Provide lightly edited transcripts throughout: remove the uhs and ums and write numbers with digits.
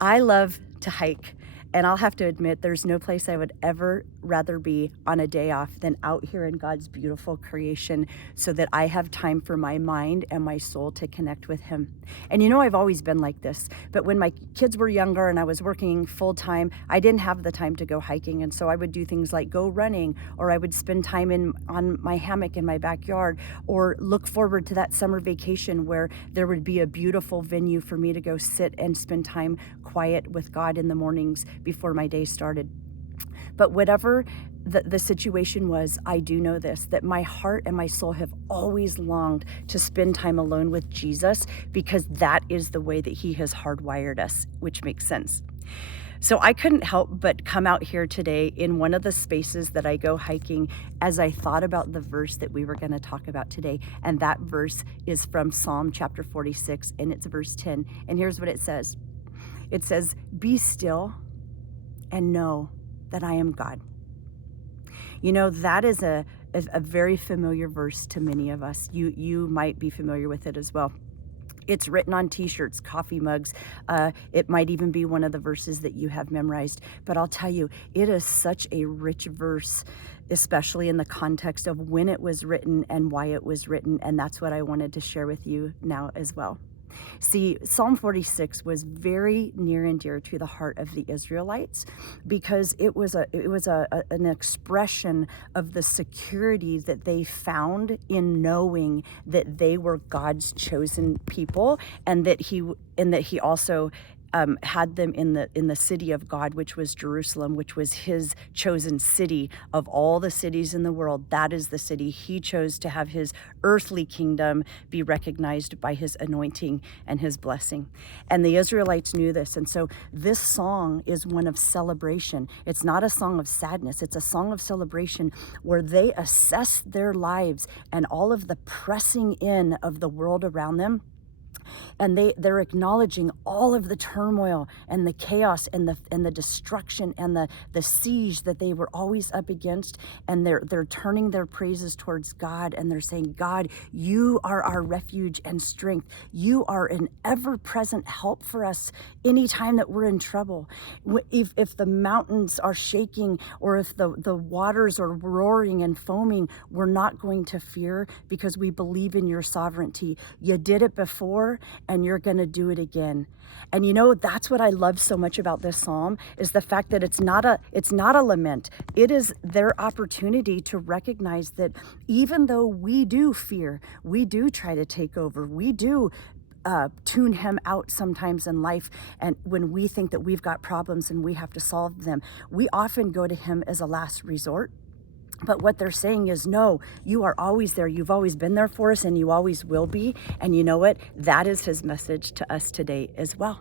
I love to hike, and I'll have to admit there's no place I would ever rather be on a day off than out here in God's beautiful creation so that I have time for my mind and my soul to connect with Him. And I've always been like this, but when my kids were younger and I was working full time, I didn't have the time to go hiking. And so I would do things like go running, or I would spend time on my hammock in my backyard, or look forward to that summer vacation where there would be a beautiful venue for me to go sit and spend time quiet with God in the mornings before my day started. But whatever the situation was, I do know this, that my heart and my soul have always longed to spend time alone with Jesus, because that is the way that He has hardwired us, which makes sense. So I couldn't help but come out here today in one of the spaces that I go hiking as I thought about the verse that we were going to talk about today. And that verse is from Psalm chapter 46, and it's verse 10. And here's what it says. It says, "Be still and know that I am God." That is a very familiar verse to many of us. You might be familiar with it as well. It's written on t-shirts, coffee mugs. It might even be one of the verses that you have memorized. But I'll tell you, it is such a rich verse, especially in the context of when it was written and why it was written. And that's what I wanted to share with you now as well. See, Psalm 46 was very near and dear to the heart of the Israelites, because it was an expression of the security that they found in knowing that they were God's chosen people, and that He also had them in the city of God, which was Jerusalem, which was His chosen city of all the cities in the world. That is the city He chose to have His earthly kingdom be recognized by His anointing and His blessing. And the Israelites knew this. And so this song is one of celebration. It's not a song of sadness. It's a song of celebration where they assess their lives and all of the pressing in of the world around them. And they're acknowledging all of the turmoil and the chaos and the destruction and the siege that they were always up against. And they're turning their praises towards God, and they're saying, "God, you are our refuge and strength. You are an ever-present help for us anytime that we're in trouble. If the mountains are shaking, or if the waters are roaring and foaming, we're not going to fear, because we believe in your sovereignty. You did it before, and you're going to do it again." And that's what I love so much about this psalm, is the fact that it's not a lament. It is their opportunity to recognize that even though we do fear, we do try to take over, we do tune Him out sometimes in life, and when we think that we've got problems and we have to solve them, we often go to Him as a last resort. But what they're saying is, no, you are always there. You've always been there for us, and you always will be. And you know what? That is His message to us today as well.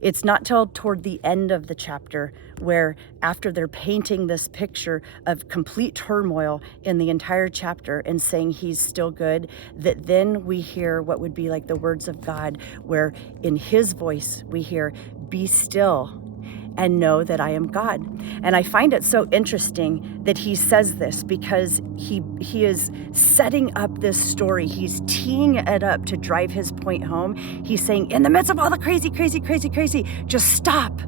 It's not till toward the end of the chapter, where after they're painting this picture of complete turmoil in the entire chapter and saying He's still good, that then we hear what would be like the words of God, where in His voice we hear, "Be still and know that I am God." And I find it so interesting that He says this, because he is setting up this story. He's teeing it up to drive His point home. He's saying, in the midst of all the crazy, just stop.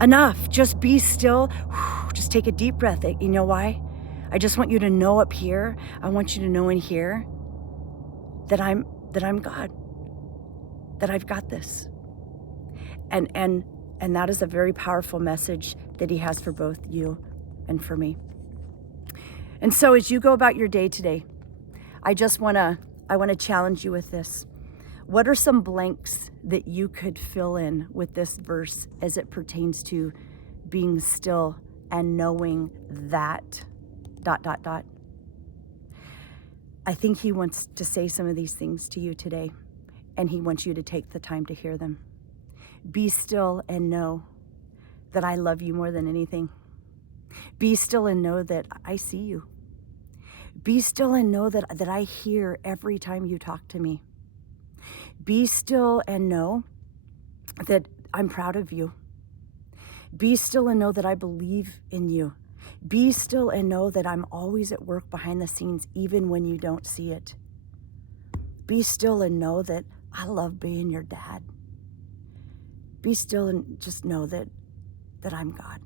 Enough. Just be still. Just take a deep breath. You know why? I just want you to know up here. I want you to know in here that I'm God. That I've got this. And that is a very powerful message that He has for both you and for me. And so as you go about your day today, I want to challenge you with this. What are some blanks that you could fill in with this verse as it pertains to being still and knowing that ... I think He wants to say some of these things to you today, and He wants you to take the time to hear them. Be still and know that I love you more than anything. Be still and know that I see you. Be still and know that I hear every time you talk to me. Be still and know that I'm proud of you. Be still and know that I believe in you. Be still and know that I'm always at work behind the scenes, even when you don't see it. Be still and know that I love being your dad. Be still and just know that I'm God.